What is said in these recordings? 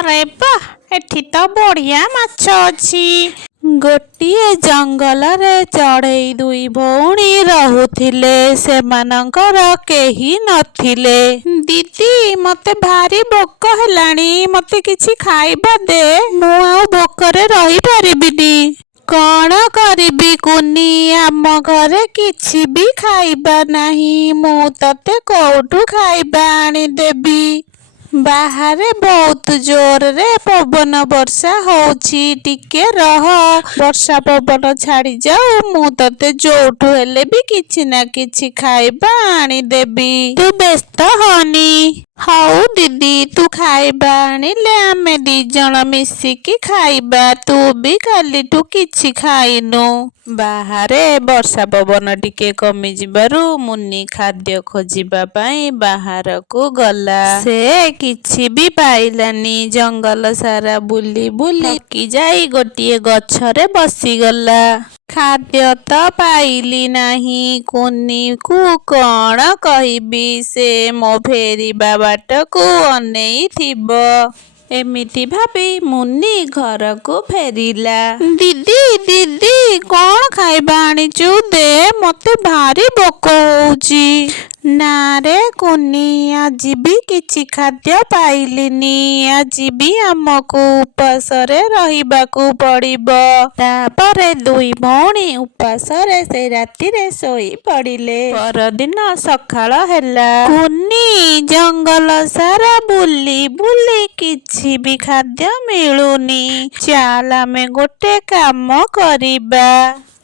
अरे बा एठी तो बढ़िया माछ अछि। गोटिए जंगल रे चढ़ई दुई भौणी रहुथिले सेमानंकर केही नथिले। दीदी मते भारी भोक हेलाणी मते किछि खाइबा दे मु आउ भोकरे रही परिबिनी। कौन करिबी कुनी आम घरे किछि भी खाइबा नाही मु तते कोउठु खाइबा आनी देबी। बाहरे बहुत जोर रे पवन वर्षा होउछि टिके रह वर्षा पवन छाड़ी जाऊ मु तते जोठु हेले भी किछि ना किछि खाइबा आनी देबी। तू व्यस्त होनी। हऊ दीदी तू खाइबा आनिले आमे दी जण मिसिकी खाइबा तू भी खाली तू किछि खाइनु। बाहरे वर्षा पवन टिके कमी जिबारु मुन्नी खाद्य खोजिबा पाई बाहरकू गला। से किछि भी पाइलानी जंगल सारा बुली बुली थकी जाई गोटिए गछरे बसीगला। खाद्य तो पाइली नाही कुनी को कौन कहिबी से मो फेरिबा बाटकू अनेई थिबो। एमिति भाबी मुन्नी घर को फेरिला। दीदी दीदी कौन खाइबा आनिचु दे मते भारी भोक होउची। ना रे कुनी आज भी किछि खाद्य पाइलिनी आज भी हमको उपासरे रहिबाकू पड़िबो। तापरे दुई भौणी उपासरे से राति रे सोई पड़िले। परदिन सखाळ हेला। कुनी जंगल सारा बुली बुली किछि भी खाद्य मिलुनी। चाल आमे गोटे काम करिबा।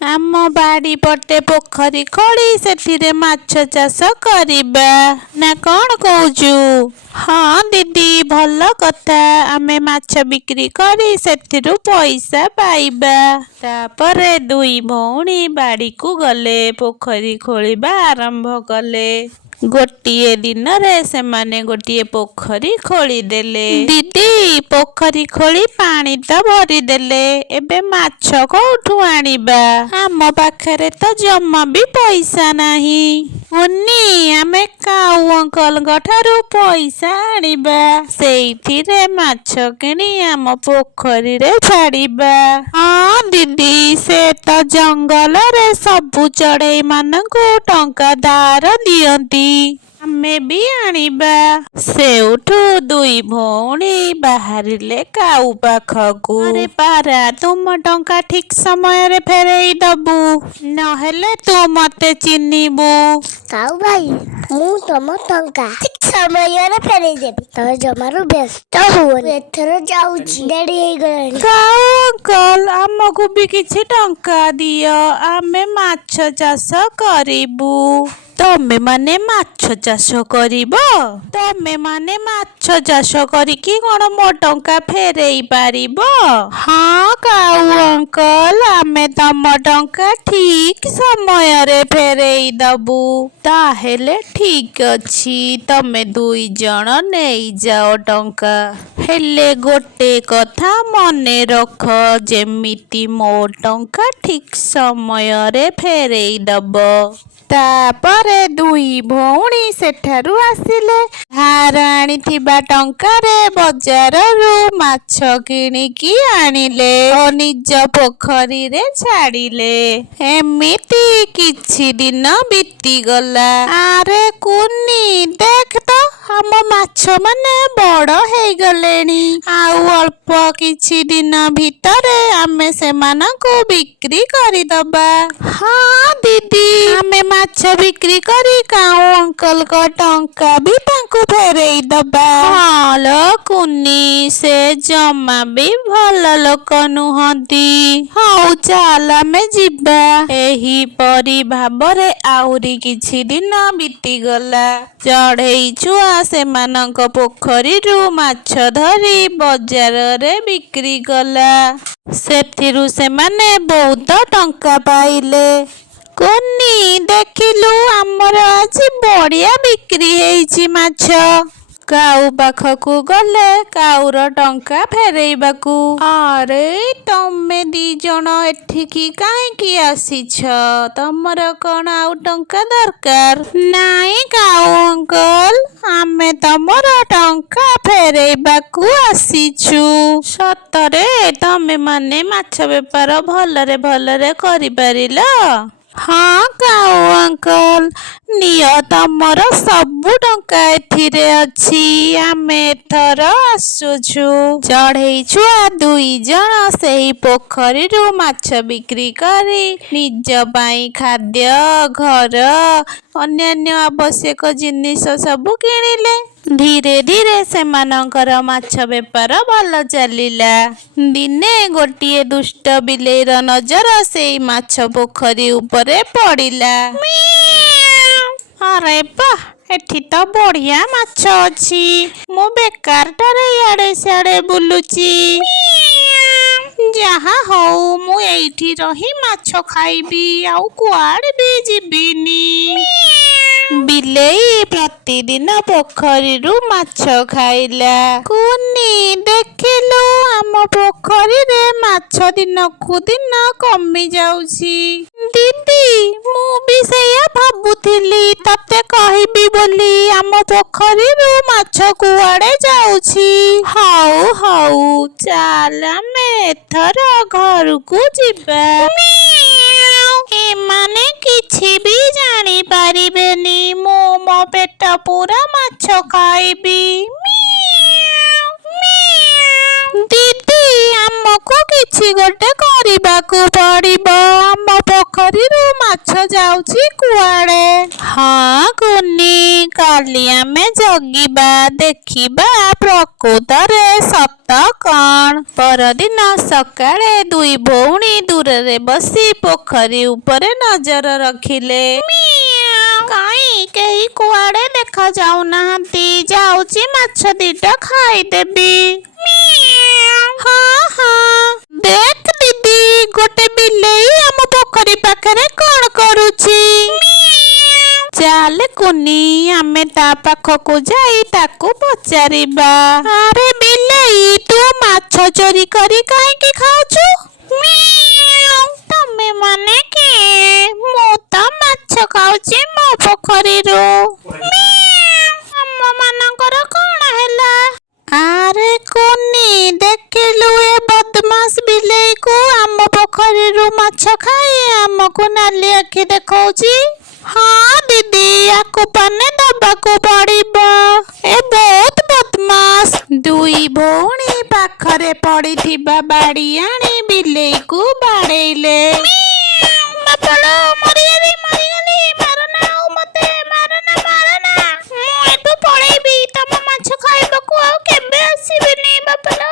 आम बाड़ी पटे पोखरी खोली सेथिरे माछ चाष करिबा ना कौन कहूचु। हाँ दीदी भल कथा आमे माछ बिक्री करी सेथिरु पैसा पाइबा। तापरे दुई भौणी बाड़ी को गले पोखरी खोलिबा आरंभ कले। गोटिए दिन रे सेमाने गोटिए पोखरी खोली देले। दीदी पोखरी खोली पानी तो भरी देले एबे माछ कोठु आनिबा आम पाखरे तो जम्मा भी पैसा नाही। मुन्नी आमे काऊ अंकल ठारू पैसा आनिबा सेइथिरे माछ किणी आम पोखरी रे छाड़िबा। हाँ दीदी से तो जंगल रे सबु चढ़ई मानकू टंका धार दियंती आमे भी आनिबा। सेउठु दुई भौणी बाहरिले काऊ पाखकू। अरे पारा तुम टंका ठीक समय रे फेरई दबु नहेले तू मते चिन्हिबु। काऊ भाई मु तम टंका ठीक समय रे फेरई देबी तमे जमारू व्यस्त हुओनी। एथर जाउची डेडी हेई गलानी। काऊ अंकल हमको भी किछि टंका दियो आमे माछ चाष करिबु। तमे माने माछ चाष करिबो। तमे माने माछ चाष करिकी कोन मो टंका फेरई पारिबो। हाँ काऊ अंकल आमे तम टंका ठीक समय रे फेरई दबु। ताहेले ठीक अछि तमे दुई जण नेई जाओ टंका। हेले गोटे कथा मने रख जेमिति मो टंका ठीक समय रे फेरई दबो। तापरे दुई भौणी सेठारु आसिले। धार आनिथिबा टंकारे बजाररु माछ किणिकी आनिले ओ निज पोखरी रे छाड़िले। एमिति किछि दिन बीतीगला। आरे कुनी देख तो हम माछ माने बड़ हेई गलेनी आउ अल्प किछि दिन भितरे आमे सेमानकू बिक्री करिदबा। हाँ दीदी आमे माछ बिक्री करी काऊ अंकल को टंका भी तांकू फेरई दबा। हाँ लो कुनी से जमा भी भल लोक नुहंती। हऊ चाल आमे जिबा। एही परी भाबरे आउरी किछि दिन बीतीगला। चढ़ई छुआ सेमानक पोखरीरु माछ धरी बजार रे बिक्री कला। सेथिरु सेमाने बहुत टंका पाइले। कुनी देखिलु आमर आज बढ़िया बिक्री हेइछि माछ। କାଉ ପାଖକୁ ଗଲେ କାଉର ଟଙ୍କା ଫେରେଇବାକୁ। ଆରେ ତମେ ଦି ଜଣ ଏଠିକି କାହିଁକି ଆସିଛ? ତମର କଣ ଆଉ ଟଙ୍କା ଦରକାର? ନାଇଁ କାଉ ଅଙ୍କଲ, ଆମେ ତମର ଟଙ୍କା ଫେରେଇବାକୁ ଆସିଛୁ। ସତରେ ତମେ ମାନେ ମାଛ ବେପାର ଭଲରେ ଭଲରେ କରିପାରିଲ? ହଁ କାଉ ଅଙ୍କଲ, ନିଅ ତମର ସବୁ ଟଙ୍କା ଏଥିରେ ଅଛି। ଆମେ ଏଥର ଆସୁଛୁ। ଚଢ଼େଇ ଛୁଆ ଦୁଇ ଜଣ ସେହି ପୋଖରୀରୁ ମାଛ ବିକ୍ରି କରି ନିଜ ପାଇଁ ଖାଦ୍ୟ, ଘର, ଅନ୍ୟାନ୍ୟ ଆବଶ୍ୟକ ଜିନିଷ ସବୁ କିଣିଲେ। ଧୀରେ ଧୀରେ ସେମାନଙ୍କର ମାଛ ବେପାର ଭଲ ଚାଲିଲା। ଦିନେ ଗୋଟିଏ ଦୁଷ୍ଟ ବିଲେଇର ନଜର ସେଇ ମାଛ ପୋଖରୀ ଉପରେ ପଡ଼ିଲା। ଆରେ ବାଃ, ଏଠି ତ ବଢିଆ ମାଛ ଅଛି। ମୁଁ ବେକାରଟାରେ ଇଆଡେ ସିଆଡେ ବୁଲୁଛି। ଯାହା ହଉ, ମୁଁ ଏଇଠି ରହି ମାଛ ଖାଇବି, ଆଉ କୁଆଡେ ବି ଯିବିନି। ବିଲେଇ ପ୍ରତିଦିନ ପୋଖରୀରୁ ମାଛ ଖାଇଲା। କୁନି, ଦେଖିଲୁ ଆମ ପୋଖରୀରେ ମାଛ ଦିନକୁ ଦିନ କମି ଯାଉଛି। ଦିଦି, ମୁଁ ବି ସେଇଆ ଭାବୁଥିଲି ତତେ କହିବି ବୋଲି। ଆମ ପୋଖରୀରୁ ମାଛ କୁଆଡେ ଯାଉଛି। ହଉ ହଉ, ଚାଲ ଆମେ ଏଥର ଘରକୁ ଯିବା। ଏମାନେ କିଛି ବି ଜାଣିପାରିବେନି ମୁଁ ମୋ ପେଟ ପୁରା ମାଛ ଖାଇବି। ଦିଦି, ଆମକୁ କିଛି ଗୋଟେ କରିବାକୁ ପଡିବ। ଆମ ପୋଖରୀରୁ ମାଛ ଯାଉଛି କୁଆଡେ? ହଁ କୁନି, କାଲି ଆମେ ଜଗିବା, ଦେଖିବା ପ୍ରକୃତରେ ସତ କଣ। ପରଦିନ ସକାଳେ ଦୁଇ ଭଉଣୀ ଦୂରରେ ବସି ପୋଖରୀ ଉପରେ ନଜର ରଖିଲେ। କାଇଁ କେହି କୁଆଡେ ଦେଖା ଯାଉନାହାନ୍ତି। ଯାଉଛି ମାଛ ଦିଟା ଖାଇଦେବି। ହଁ ହଁ, ଦେଖ ଦିଦି, ଗୋଟେ ବିଲେଇ ଆମ ପୋଖରୀ ପାଖରେ କଣ କରୁଛି। ଚାଲ କୁନି, ଆମେ ତା ପାଖକୁ ଯାଇ ତାକୁ ପଚାରିବା। ଆରେ ବିଲେଇ, ତୁ ମାଛ ଚୋରି କରି କାହିଁକି ଖାଉଛୁ? ତମେ ମାନେ କିଏ? ମୁଁ ତ ମାଛ ଖାଉଛି ମୋ ପୋଖରୀରୁ। ଆମ ମାନଙ୍କର କଣ ହେଲା? ଆରେ କୁନି, ଦେଖିଲୁ ଏ ବଦମାସ ବିଲେଇକୁ। ଆମ ପୋଖରୀରୁ ମାଛ ଖାଇ ଆମକୁ ନାଲି ଆଖି ଦେଖଉଛି। ହଁ ଦିଦି, ୟାକୁ ପାନେ ଦବାକୁ ପଡିବ। ଏ ବହୁତ ବଦମାସ। ଦୁଇ ଭଉଣୀ ପାଖରେ ପଡିଥିବା ବାଡି ଆଣି ବିଲେଇକୁ ବାଡେଇଲେ। ମରିଗଲି, ମାରନା, ଆଉ ମତେ ମାରନା। ମୁଁ ଏଠୁ ପଳେଇବି, ତମ ମାଛ ଖାଇବାକୁ ଆଉ କେବେ ଆସିବିନି। ବାପଲୋ।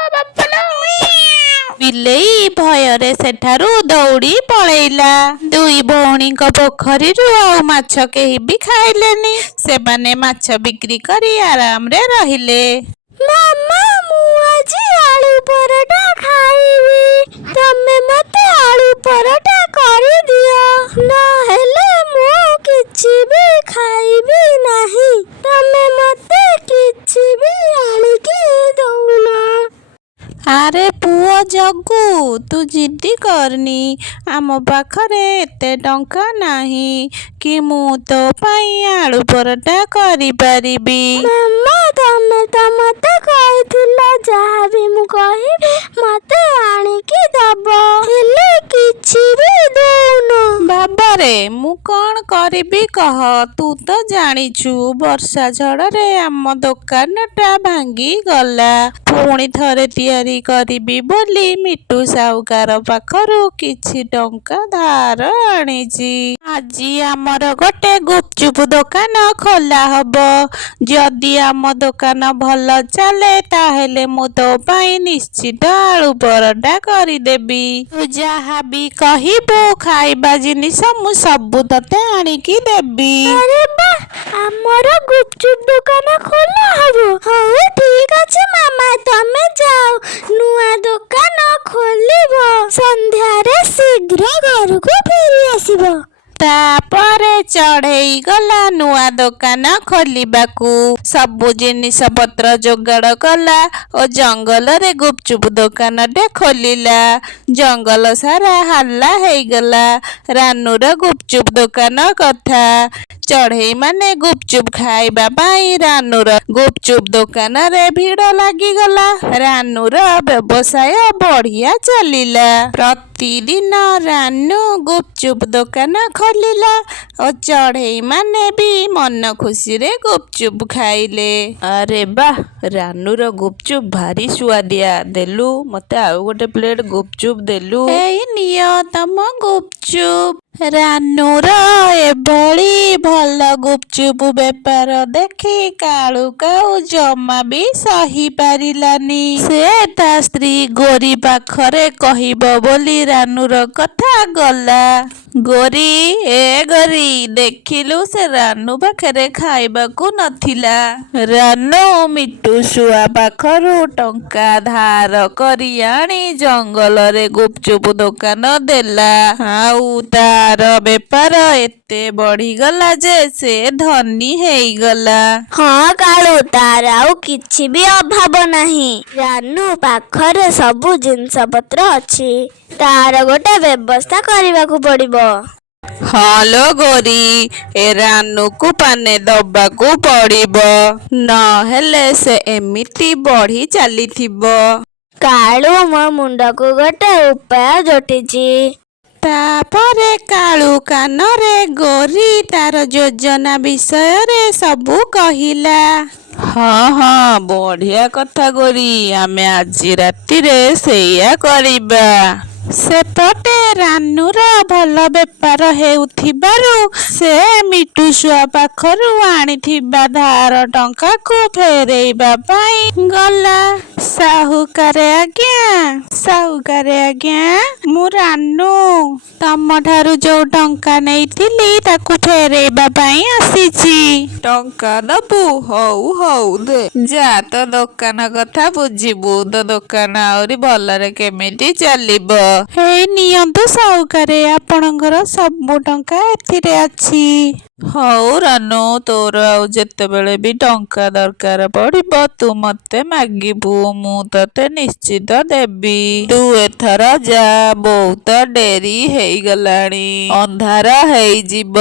ବିଲେଇ ଭୟରେ ସେଠାରୁ ଦୌଡ଼ି ପଳେଇଲା। ଦୁଇ ଭଉଣୀଙ୍କ ପୋଖରୀରୁ ଆଉ ମାଛ କେହି ବି ଖାଇଲେନି। ସେମାନେ ମାଛ ବିକ୍ରି କରି ଆରାମରେ ରହିଲେ। ମାମା, ମୁଁ ଆଜି ଆଳୁ ପରଟା ଖାଇବି। ତମେ ମତେ ଆଳୁ ପରଟା କରିଦିଅ, ନହେଲେ ମୁଁ କିଛି ବି ଖାଇବି ନାହିଁ। ତମେ ମତେ କିଛି ବି ଆଣିକି ଦଉନ। ଆରେ ପୁଅ ଜଗୁ, ତୁ ଜିଦ୍ଦି କରନି। ଆମ ପାଖରେ ଏତେ ଟଙ୍କା ନାହିଁ କି ମୁଁ ତୋ ପାଇଁ ଆଳୁ ପରଟା କରିପାରିବି। ମାମା, ତମେ ତ ମତେ କହିଥିଲ ଯାହାବି ମୁଁ କହିବି ମତେ ଆଣିକି ଦବ, ହେଲେ କିଛି ବି ଦଉନ। ବାବାରେ, ମୁଁ କଣ କରିବି କହ? ତୁ ତ ଜାଣିଛୁ ବର୍ଷା ଝଡ଼ରେ ଆମ ଦୋକାନଟା ଭାଙ୍ଗିଗଲା। ପୁଣି ଥରେ ତିଆରି କରିବି ବୋଲି ମିଟୁ ସାହୁକାର ପାଖରୁ କିଛି ଟଙ୍କା ଧାର ଆଣିଛି। ଆଜି ଆମର ଗୋଟେ ଗୁପଚୁପ ଦୋକାନ ଖୋଲା ହବ। ଯଦି ଆମ ଦୋକାନ ଭଲ ଚାଲେ ତାହେଲେ ମୁଁ ତୋ ପାଇଁ ନିଶ୍ଚିତ ଆଳୁ ପରଟା କରିଦେବି। ତୁ ଯାହା ବି କହିବୁ ଖାଇବା ଜିନିଷ ମୁଁ ସବୁ ତତେ ଆଣିକି ଦେବି। ଆରେ ବାଃ, ଆମର ଗୁପଚୁପ ଦୋକାନ ଖୋଲା ହବ। ହଉ ଠିକ ଅଛି ମାମା, ତମେ ଯାଅ। ନୂଆ ଦୋକାନ ଖୋଲିବ, ସନ୍ଧ୍ୟାରେ ଶୀଘ୍ର ଘରକୁ ଫେରି ଆସିବ। ତାପରେ ଚଢ଼େଇ ଗଲା ନୂଆ ନୂଆ ଦୋକାନ ଖୋଲିବାକୁ ସବୁ ଜିନିଷ ପତ୍ର ଯୋଗାଡ଼ କଲା ଓ ଜଙ୍ଗଲରେ ଗୁପଚୁପ ଦୋକାନଟେ ଖୋଲିଲା। ଜଙ୍ଗଲ ସାରା ହାଲ୍ଲା ହେଇଗଲା ରାନୁର ଗୁପଚୁପ ଦୋକାନ କଥା। ଚଢ଼େଇମାନେ ଗୁପଚୁପ ଖାଇବା ପାଇଁ ରାନୁର ଗୁପଚୁପ ଦୋକାନରେ ଭିଡ଼ ଲାଗିଗଲା। ରାନୁର ବ୍ୟବସାୟ ବଢ଼ିଆ ଚାଲିଲା। ପ୍ରତିଦିନ ରାନୁ ଗୁପଚୁପ ଦୋକାନ ଖୋଲିଲା ଓ ଚଢ଼େଇମାନେ ବି ମନ ଖୁସିରେ ଗୁପଚୁପ ଖାଇଲେ। ଆରେ ବାଃ, ରାନୁର ଗୁପଚୁପ ଭାରି ସୁଆଦିଆ। ଦେଲୁ ମତେ ଆଉ ଗୋଟେ ପ୍ଲେଟ ଗୁପଚୁପ ଦେଲୁ। ଏଇ ନିଅ ତମ ଗୁପଚୁପ। ରାନୁର ଏଭଳି ଭଲ ଗୁପଚୁପ ବେପାର ଦେଖି କାଳୁ କାଉ ଜମା ବି ସହି ପାରିଲାନି। ସେ ତା ସ୍ତ୍ରୀ ଗୋରି ପାଖରେ କହିବ ବୋଲି ରାନୁର କଥା ଗଲା। ଗୋରି, ଏ ଗୋରି, ଦେଖିଲୁ ସେ ରାନୁ ପାଖରେ ଖାଇବାକୁ ନଥିଲା। ରାନୁ ମିଟୁ ଶୁଆ ପାଖରୁ ଟଙ୍କା ଧାର କରି ଆଣି ଜଙ୍ଗଲରେ ଗୁପଚୁପ ଦୋକାନ ଦେଲା। ଆଉ ତାର ବେପାର ଏତେ ବଢିଗଲା ଯେ ସେ ଧନୀ ହେଇଗଲା। ହଁ କାଳୁ, ତାର ଆଉ କିଛି ବି ଅଭାବ ନାହିଁ। ରାନୁ ପାଖରେ ସବୁ ଜିନିଷ ପତ୍ର ଅଛି। ତାର ଗୋଟେ ବ୍ୟବସ୍ଥା କରିବାକୁ ପଡିବ। ହଁ ଲୋ ଗୋରି, ଏ ରାନୁକୁ ପାନେ ଦବାକୁ ପଡିବ, ନହେଲେ ସେ ଏମିତି ବଢି ଚାଲିଥିବ। କାଳୁ ମୋ ମୁଣ୍ଡକୁ ଗୋଟେ ଉପାୟ ଜୁଟିଛି। ତାପରେ କାଳୁ କାନରେ ଗୋରି ତାର ଯୋଜନା ବିଷୟରେ ସବୁ କହିଲା। ହଁ ହଁ, ବଢିଆ କଥା ଗୋରି, ଆମେ ଆଜି ରାତିରେ ସେଇଆ କରିବା। ସେପଟେ ରାନୁର ଭଲ ବେପାର ହେଉଥିବାରୁ ସେ ମିଟୁ ଶୁଆ ପାଖରୁ ଆଣିଥିବା ଧାର ଟଙ୍କାକୁ ଫେରେଇବା ପାଇଁ ଗଲା। ସାହୁକାରେ ଆଜ୍ଞା, ସାହୁକାରେ ଆଜ୍ଞା, ମୁଁ ରାନୁ ତମଠାରୁ ଯୋଉ ଟଙ୍କା ନେଇଥିଲି ତାକୁ ଫେରେଇବା ପାଇଁ ଆସିଛି। ଟଙ୍କା ଦବୁ? ହଉ ହଉ ଦେ। ଯା, ତୋ ଦୋକାନ କଥା ବୁଝିବୁ। ତୋ ଦୋକାନ ଆହୁରି ଭଲରେ କେମିତି ଚାଲିବ। ହେଇ ନିଅନ୍ତୁ ସାହୁକାରେ, ଆପଣଙ୍କର ସବୁ ଟଙ୍କା ଏଥିରେ ଅଛି। ହଉ ରାନୁ, ତୋର ଆଉ ଯେତେବେଳେ ବି ଟଙ୍କା ଦରକାର ପଡିବ ତୁ ମତେ ମାଗିବୁ, ମୁଁ ତତେ ନିଶ୍ଚିତ ଦେବି। ତୁ ଏଥର ଯା, ବହୁତ ଡେରି ହେଇଗଲାଣି, ଅନ୍ଧାର ହେଇଯିବ।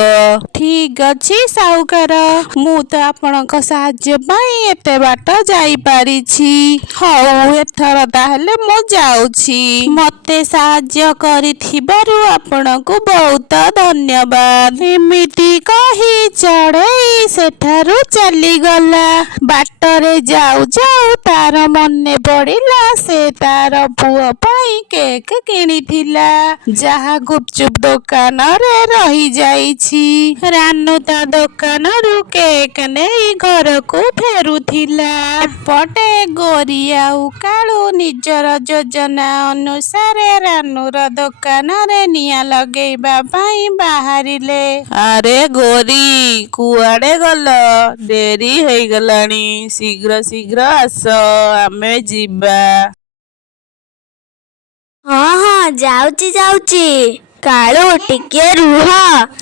ଠିକ ଅଛି ସାହୁକାର, ମୁଁ ତ ଆପଣଙ୍କ ସାହାଯ୍ୟ ପାଇଁ ଏତେ ବାଟ ଯାଇପାରିଛି। ହଉ, ଏଥର ତାହେଲେ ମୁଁ ଯାଉଛି। ମତେ ସାହାଯ୍ୟ କରିଥିବାରୁ ଆପଣଙ୍କୁ ବହୁତ ଧନ୍ୟବାଦ। ଏମିତି କହି ଚଢ଼େଇ ସେଠାରୁ ଚାଲିଗଲା। ବାଟରେ ଯାଉ ଯାଉ ତାର ମନେ ପଡ଼ିଲା ସେ ତାର ପୁଅ ପାଇଁ କେକ୍ କିଣିଥିଲା, ଯାହା ଗୁପଚୁପ ଦୋକାନରେ ରହିଯାଇଛି। ରାନୁ ତା ଦୋକାନରୁ କେକ୍ ନେଇ ଘରକୁ ଫେରୁଥିଲା। ଏପଟେ ଗୋରି ଆଉ କାଳୁ ନିଜର ଯୋଜନା ଅନୁସାରେ ରାନୁର ଦୋକାନରେ ନିଆଁ ଲଗେଇବା ପାଇଁ ବାହାରିଲେ। ଆରେ ଗୋରି, କୁଆଡେ ଗଲ? ଡେରି ହେଇଗଲାଣି, ଶୀଘ୍ର ଶୀଘ୍ର ଆସ, ଆମେ ଯିବା। ହଁ ହଁ, ଯାଉଛି ଯାଉଛି। କାଳୁ ଟିକେ ରୁହ।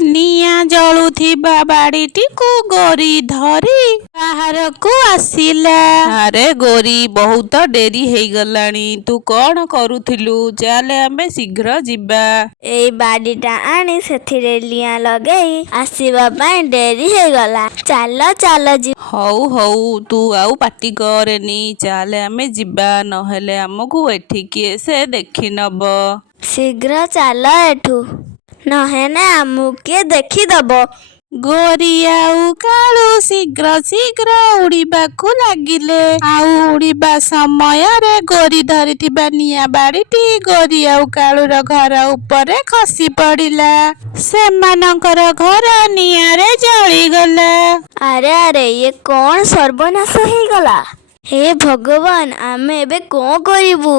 ନିଆଁ ଜଳୁଥିବା ବାଡ଼ିଟିକୁ ଗୋରି ଧରି ବାହାରକୁ ଆସିଲା। ଆରେ ଗୋରି, ବହୁତ ଡେରି ହେଇଗଲାଣି, ତୁ କଣ କରୁଥିଲୁ? ଚାଲେ ଆମେ ଶୀଘ୍ର ଯିବା। ଏଇ ବାଡ଼ିଟା ଆଣି ସେଥିରେ ନିଆଁ ଲଗେଇ ଆସିବା ପାଇଁ ଡେରି ହେଇଗଲା। ଚାଲ ଚାଲ ଯିବା। ହଉ ହଉ, ତୁ ଆଉ ପାଟି କରେନି, ଚାଲେ ଆମେ ଯିବା, ନହେଲେ ଆମକୁ ଏଠି କିଏ ସେ ଦେଖିନବ। ଶୀଘ୍ର ଚାଲ ଏଠୁ, ନହେଲେ ଆମକୁ କିଏ ଦେଖିଦବ। ଗୋରି ଆଉ କାଳୁ ଶୀଘ୍ର ଶୀଘ୍ର ଉଡ଼ିବାକୁ ଲାଗିଲେ। ଆଉ ଉଡ଼ିବା ସମୟରେ ଗୋରି ଧରିଥିବା ନିଆଁ ବାଡ଼ିଟି ଗୋରି ଆଉ କାଳୁର ଘର ଉପରେ ଖସି ପଡ଼ିଲା। ସେମାନଙ୍କର ଘର ନିଆଁରେ ଜଳିଗଲା। ଆରେ ଆରେ, ଇଏ କଣ ସର୍ବନାଶ ହେଇଗଲା? ହେ ଭଗବାନ, ଆମେ ଏବେ କଣ କରିବୁ?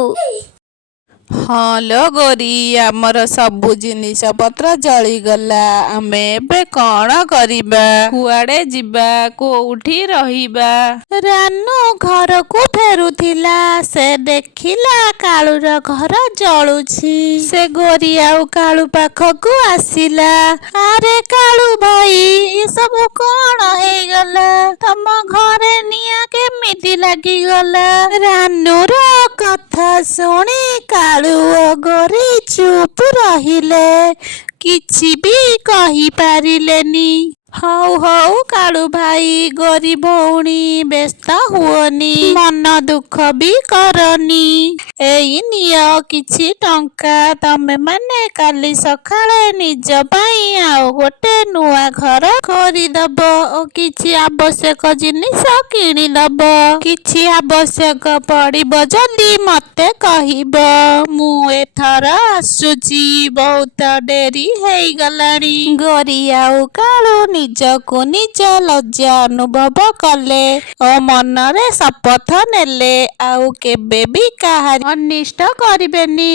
ହଁ ଲୋ ଗୋରି, ଆମର ସବୁ ଜିନିଷ ପତ୍ର ଜଳିଗଲା। ଆମେ ଏବେ କଣ କରିବା? କୁଆଡେ ଯିବା? କୋଉଠି ରହିବା? ରାନୁ ଘରକୁ ଫେରୁଥିଲା। ସେ ଦେଖିଲା କାଳୁର ଘର ଜଳୁଛି। ସେ ଗୋରି ଆଉ କାଳୁ ପାଖକୁ ଆସିଲା। ଆରେ କାଳୁ ଭାଇ, ଏସବୁ କଣ ହେଇଗଲା? ତମ ଘରେ ନିଆଁ କେମିତି ଲାଗିଗଲା? ରାନୁର କଥା ଶୁଣି କାଳୁ ଓ ଗୋରି ଚୁପ୍ ରହିଲେ। କିଛି ବି କହିପାରିଲେନି। ହଉ ହଉ କାଳୁ ଭାଇ, ଗୋରି ଭଉଣୀ, ବ୍ୟସ୍ତ ହୁଅନି, ମନ ଦୁଃଖ ବି କରନି। ଏଇ ନିଅ କିଛି ଟଙ୍କା। ତମେମାନେ କାଲି ସକାଳେ ନିଜ ପାଇଁ ଆଉ ଗୋଟେ ନୂଆ ଘର କରିଦବ ଓ କିଛି ଆବଶ୍ୟକ ଜିନିଷ କିଣିଦବ। କିଛି ଆବଶ୍ୟକ ପଡ଼ିବ ଯଦି ମତେ କହିବ। ମୁଁ ଏଥର ଆସୁଛି, ବହୁତ ଡେରି ହେଇଗଲାଣି। ଗୋରି ଆଉ କାଳୁ ନିଜକୁ ନିଜ ଲଜ୍ଜା ଅନୁଭବ କଲେ ଓ ମନରେ ଶପଥ ନେଲେ ଆଉ କେବେ ବି କାହାରି ଅନିଷ୍ଟ କରିବେନି।